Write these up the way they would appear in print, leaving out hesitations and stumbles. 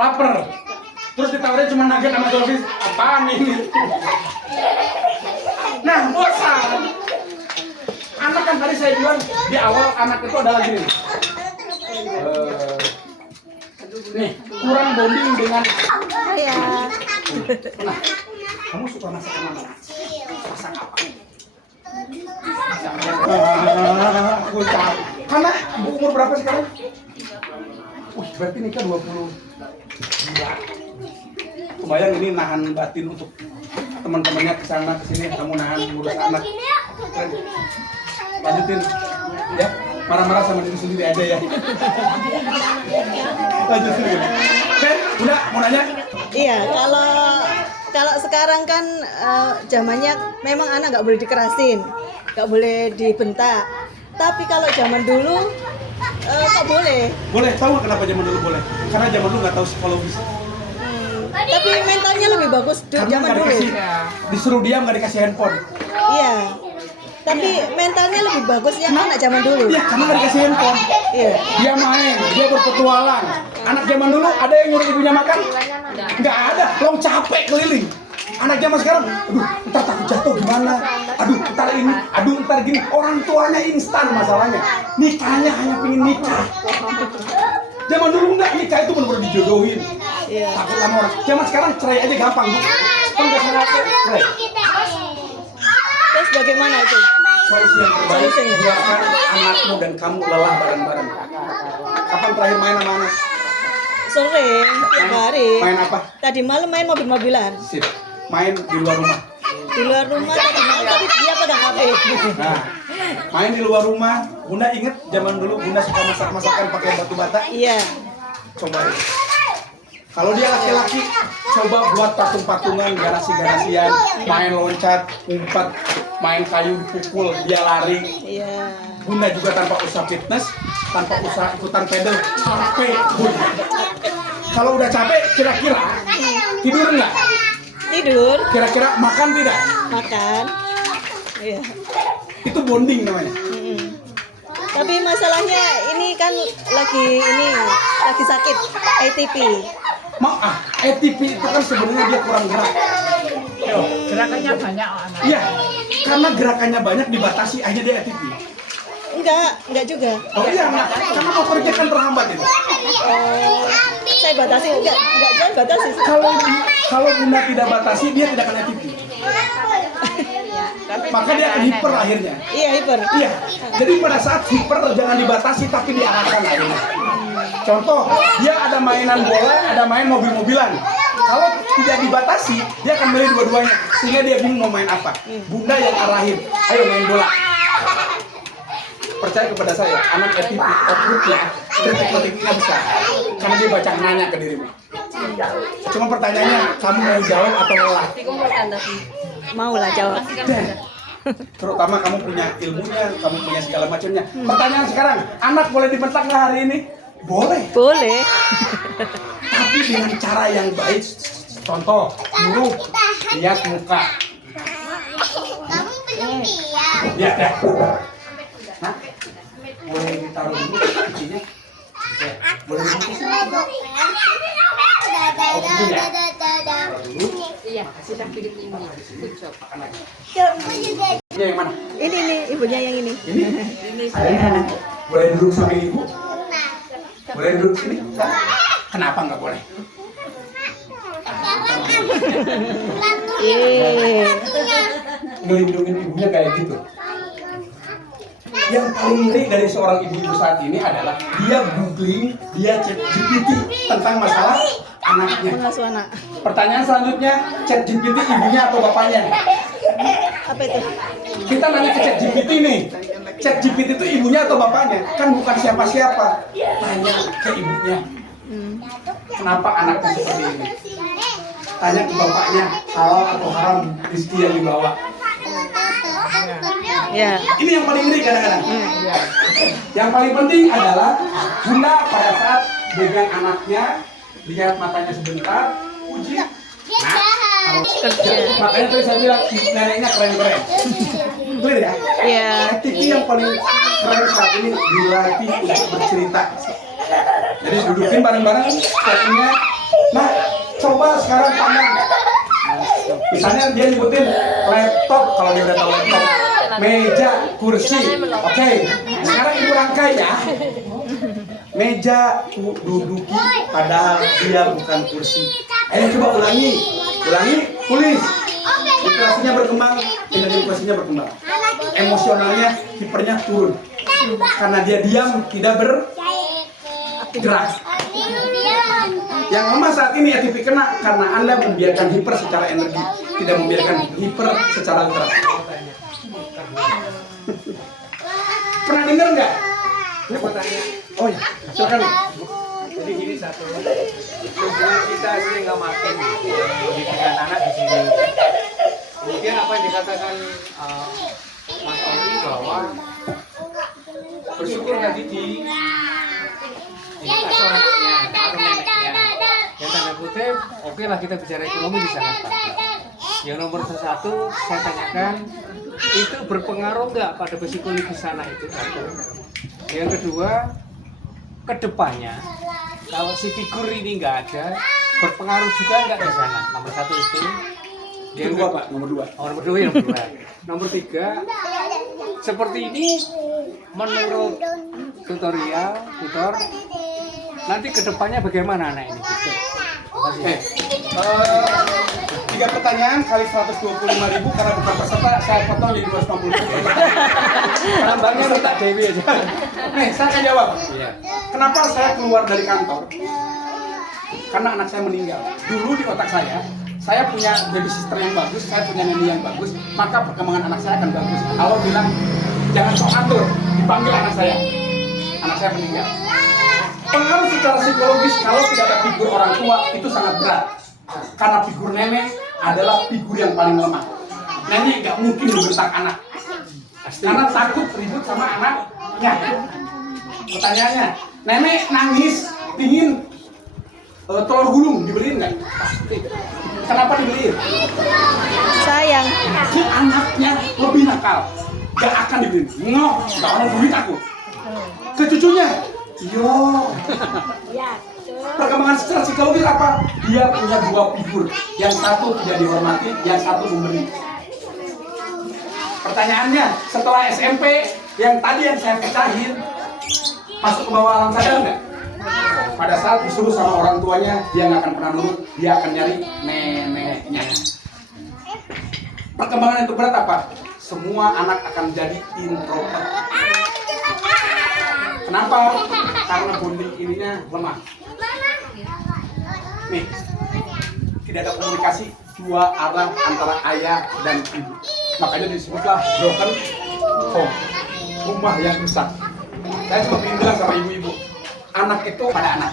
lapar. Terus ditawarin cuma nugget sama sosis. Apaan ini? Nah, bosan. Anak kan tadi saya bilang di awal anak itu adalah gini. Nih, kurang bonding dengan Ayah. Nah, kamu suka masakan apa? Masak apa? Aku tahu. Karena umur berapa sekarang? Wih, berarti nikah 20. Kebayang ini nahan batin untuk teman-temannya kesana kesini, kamu nahan ngurus anak. Keren. Lanjutin, ya. Marah-marah sama diri sendiri aja ya. Lanjutin. Oke, udah mau nanya? Iya, kalau sekarang kan zamannya memang anak nggak boleh dikerasin, nggak boleh dibentak. Tapi kalau zaman dulu nggak boleh. Boleh, tahu nggak kenapa zaman dulu boleh? Karena zaman dulu nggak tahu psikologis. Tapi mentalnya lebih bagus Karena zaman nggak dulu. dikasih, disuruh diam nggak dikasih handphone. Iya. Tapi mentalnya lebih bagus yang anak zaman dulu. Iya, karena nggak dikasih handphone. Iya. Dia main, dia berpetualang. Anak zaman dulu ada yang nyuruh ibunya makan? Nggak ada, long capek keliling. Anak zaman sekarang, aduh, ntar takut jatuh gimana? Aduh, ntar ini, aduh, ntar gini. Orang tuanya instan masalahnya. Nikahnya hanya pengen nikah. Zaman dulu enggak, nikah itu benar-benar dijodohin. Iya. Takut sama orang. Zaman sekarang cerai aja gampang. Kan nggak salah cerai. Terus bagaimana itu? Solusi yang terbaik, Solusinya. biarkan anakmu dan kamu lelah bareng-bareng. Kapan terakhir main sama anak? Sering, tiap hari. Main apa? Tadi malam main mobil-mobilan. Sip. Main di luar rumah. Di luar rumah tadi malam, tapi dia pegang HP. Nah, main di luar rumah. Bunda inget zaman dulu Bunda suka masak-masakan pakai batu bata? Iya. Coba. Kalau dia laki-laki, coba buat patung-patungan, garasi-garasian, main loncat, umpat, main kayu dipukul, dia lari. Iya. Bunda juga tanpa usaha fitness, tanpa usaha ikutan pedal, capek Bunda. Kalau udah capek, kira-kira tidur nggak? Tidur, Kira-kira makan tidak? makan. Iya. Itu bonding namanya. Mm-mm. Tapi masalahnya ini kan lagi sakit ATP. ATP itu kan sebenarnya dia kurang gerak. Gerakannya banyak anak. Iya, karena gerakannya banyak dibatasi aja dia ATP. Enggak juga. Oh iya, karena motoriknya kan terhambat itu. Oh, saya batasi enggak jangan batasi. Kalau Bunda tidak batasi, dia tidak akan ATP. Maka dia akan hiper akhirnya. Iya, hiper. Iya, jadi pada saat hiper jangan dibatasi tapi diarahkan akhirnya. Contoh, dia ada mainan bola, ada main mobil-mobilan. Kalau tidak dibatasi, dia akan milih dua-duanya. Sehingga dia bingung mau main apa. Bunda yang arahin, ayo main bola. Percaya kepada saya, anak ATP, outputnya, kritik-kritiknya besar. Karena dia baca nanya ke dirimu. Cuma pertanyaannya, kamu mau jawab atau lelah? Mau lah jawab. Terutama kamu punya ilmunya, kamu punya segala macamnya. Pertanyaan sekarang, anak boleh dibentak nggak hari ini? Boleh. Boleh. Tapi dengan cara yang baik. Contoh, dulu lihat muka. Kamu belum diam. Lihat ya. Nah, boleh ditaruh dulu kuncinya. Ya, boleh dibungkus. Iya, sudah pilih ini. Good job. Ini yang mana? Ini nih ibunya yang ini. Ini? Ada. Boleh duduk samping ibu? Boleh duduk sini? Kenapa nggak boleh? Ngelindungin ibunya kayak gitu. Yang paling ngeri dari seorang ibu-ibu saat ini adalah dia googling, dia cek GPT tentang masalah anaknya. Pengasuh anak. Pertanyaan selanjutnya, chat GPT ibunya atau bapaknya? Apa itu? Kita nanya ke chat GPT nih. Chat GPT itu ibunya atau bapaknya? Kan bukan siapa-siapa. Tanya ke ibunya. Kenapa anaknya seperti ini? Tanya ke bapaknya, halal atau haram rezeki yang dibawa. Ya. Ini yang paling ngeri kadang-kadang. Yang paling penting adalah Bunda pada saat pegang anaknya, lihat matanya sebentar, uji. Nah, Kerja. makanya tadi saya bilang neneknya keren-keren. Clear ya? Iya. Tiki yang paling keren saat ini dilatih untuk bercerita. Jadi dudukin bareng-bareng, chattingnya sekarang pandang. Misalnya dia nyebutin laptop, kalau dia udah tahu laptop, meja, kursi. Oke, sekarang ibu rangkai ya. Meja duduki padahal dia bukan kursi. Ayo coba ulangi, tulis. Literasinya berkembang, intelektualnya berkembang. Emosionalnya, hipernya turun. Karena dia diam, tidak bergerak. Yang lemah saat ini ATP kena karena Anda membiarkan hiper secara energi, tidak membiarkan hiper secara literasi. Pernah dengar nggak? Ini pertanyaan. Oh ya, silakan. Jadi gini satu, hubungan kita sering nggak makin pendidikan anak di sini. Kemudian apa yang dikatakan Mas Oli bahwa bersyukur tadi di asuh anaknya, neneknya. Yang tanda kutip, oke lah kita bicara ekonomi di sana. Yang nomor satu, saya tanyakan, itu berpengaruh nggak pada psikologis anak itu satu. Yang kedua, kedepannya kalau si figur ini nggak ada, berpengaruh juga nggak di sana. Nomor satu itu. Yang kedua Pak, nomor 2. Oh, nomor 2 yang kedua. Nomor 3, seperti ini menurut tutor, nanti kedepannya bagaimana anak ini? Gitu. Oke. 3 pertanyaan kali 125.000 karena bukan peserta, saya potong jadi 250.000. Tambahnya minta Dewi aja. Nih, saya akan jawab. Iya. Kenapa saya keluar dari kantor? Karena anak saya meninggal. Dulu di otak saya punya babysitter yang bagus, saya punya neni yang bagus, maka perkembangan anak saya akan bagus. Allah bilang, jangan sok atur, dipanggil anak saya. Anak saya meninggal. Pengaruh secara psikologis kalau tidak ada figur orang tua itu sangat berat. Karena figur nenek adalah figur yang paling lemah. Nenek nggak mungkin membentak anak. Karena takut ribut sama anaknya. Pertanyaannya, nenek nangis, pingin telur gulung, dibeliin nggak? Pasti. Kenapa dibeliin? Sayang. Si anaknya lebih nakal, nggak akan dibeliin. Nggak ada duit aku. Ke cucunya, yo. Perkembangan secara psikologis apa? Dia punya 2 figur, yang satu tidak dihormati, yang satu memberi. Pertanyaannya, setelah SMP, yang tadi yang saya pecahin, masuk ke bawah alam sadar nggak? Pada saat disuruh sama orang tuanya, dia nggak akan pernah nurut, dia akan nyari neneknya. Perkembangan itu berat apa? Semua anak akan jadi introvert. Kenapa? Karena bonding ininya lemah. Nih, tidak ada komunikasi 2 arah antara ayah dan ibu. Makanya disebutlah broken home, rumah yang rusak. Saya cuma ingin bilang sama ibu-ibu, anak itu pada anak.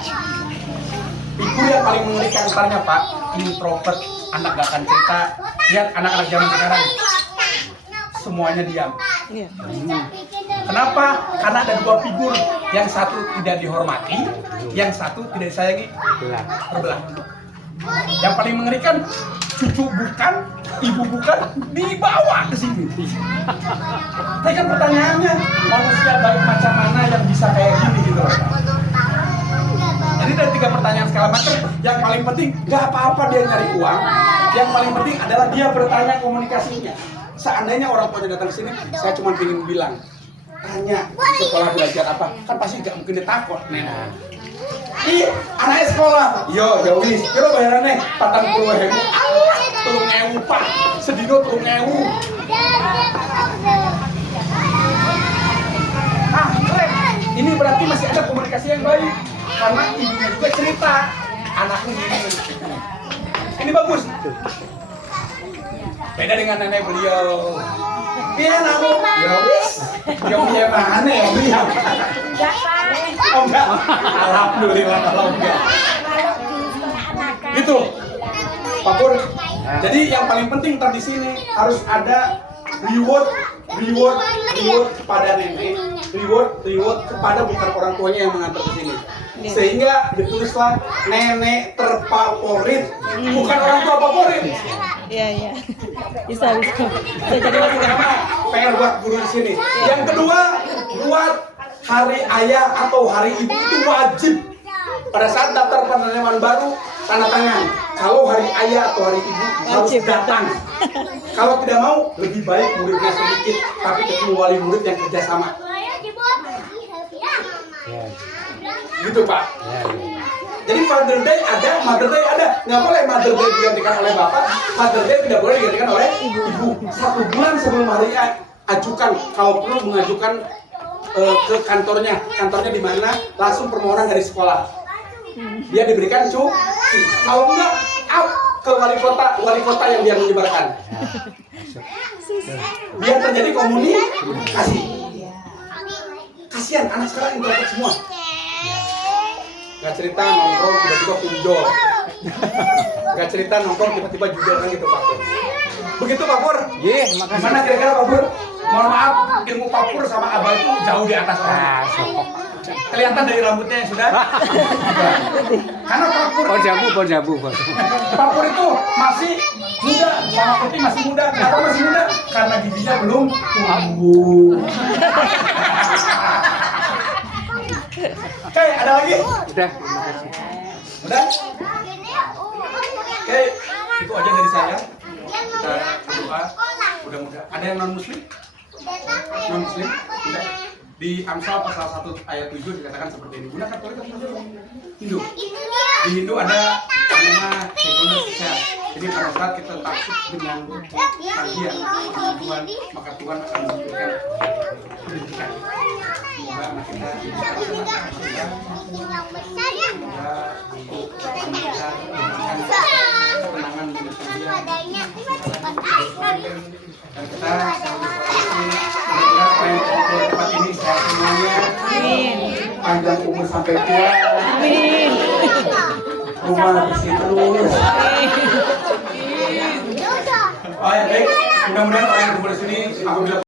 Figur yang paling mengerikan tanya Pak, introvert, anak gak akan cerita. Lihat anak-anak zaman sekarang, semuanya diam. Iya. Kenapa? Karena ada 2 figur, yang satu tidak dihormati, yang satu tidak disayangi, terbelah. Yang paling mengerikan, cucu bukan, ibu bukan, dibawa ke sini. Tapi kan pertanyaannya, manusia baik macam mana yang bisa kayak gini gitu loh. Jadi dari 3 pertanyaan segala macam, yang paling penting gak apa-apa dia nyari uang. Yang paling penting adalah dia bertanya komunikasinya. Seandainya orang tuanya datang ke sini, saya cuma ingin bilang, tanya di sekolah belajar apa, kan pasti gak mungkin dia takut. Nah, anaknya sekolah, yo wis, kira bayarannya 40.000, Allah, 3.000 Pak, sedino 3.000. Nah, keren. Ini berarti masih ada komunikasi yang baik, karena ibunya juga cerita, anakku ini. Ini bagus. Beda dengan nenek beliau. Iya namu, ya wis, yang punya mana ya beliau? Oh enggak, alhamdulillah kalau enggak. Gitu, Pak Pur. Jadi yang paling penting ntar di sini harus ada reward kepada nenek, reward kepada bukan orang tuanya yang mengantar ke sini. Sehingga ditulislah nenek terfavorit, bukan orang tua favorit. Iya. Bisa jadi masukan. PR buat guru di sini. Yang kedua, buat hari ayah atau hari ibu itu wajib. Pada saat daftar penerimaan baru, tanda tangan. Kalau hari ayah atau hari ibu harus Wajib datang. Kalau tidak mau, lebih baik muridnya sedikit, tapi ketemu wali murid yang kerjasama. Ya. Gitu Pak. Ya. Jadi Father Day ada, Mother Day ada. Nggak boleh Mother Day digantikan oleh bapak, Father Day tidak boleh digantikan oleh ibu. 1 bulan sebelum hari ajukan, kalau perlu mengajukan ke kantornya. Kantornya di mana? Langsung permohonan dari sekolah. Dia diberikan cuti. Kalau enggak, out ke wali kota yang dia menyebarkan. Biar terjadi komunikasi. Kasihan anak sekarang introvert semua. Gak cerita nongkrong tiba-tiba punjol. Gak cerita nongkrong tiba-tiba judul kan gitu Pak Pur. Begitu Pak Pur. Iya, makasih. Gimana kira-kira Pak Pur? Mohon maaf, ilmu Pak Pur sama Abah itu jauh di atas orang. Kelihatan dari rambutnya yang sudah. Karena Pak Pur, Pohon jambu. Pak Pur itu masih muda, sama Putih masih muda. Kenapa masih muda? Karena giginya belum tumbuh. Oke, ada lagi? Udah, terima kasih. Udah? Oke, itu aja dari saya. Kita berdoa. Mudah-mudahan. Ada yang non muslim? Non muslim? Tidak. Di Amsal pasal 1 ayat 7 dikatakan seperti ini. Bunda Katolik atau Hindu? Di Hindu ada nama Kegonos sehat. Jadi pada saat kita takut dengan dia, Tuhan, maka Tuhan akan memberikan pendidikan. Semoga anak kita bisa ketenangan di dan kita apa yang di tempat ini sehat semuanya, panjang umur sampai tua, rumah bersih terus. Oh ya baik, mudah-mudahan orang yang kumpul di sini apabila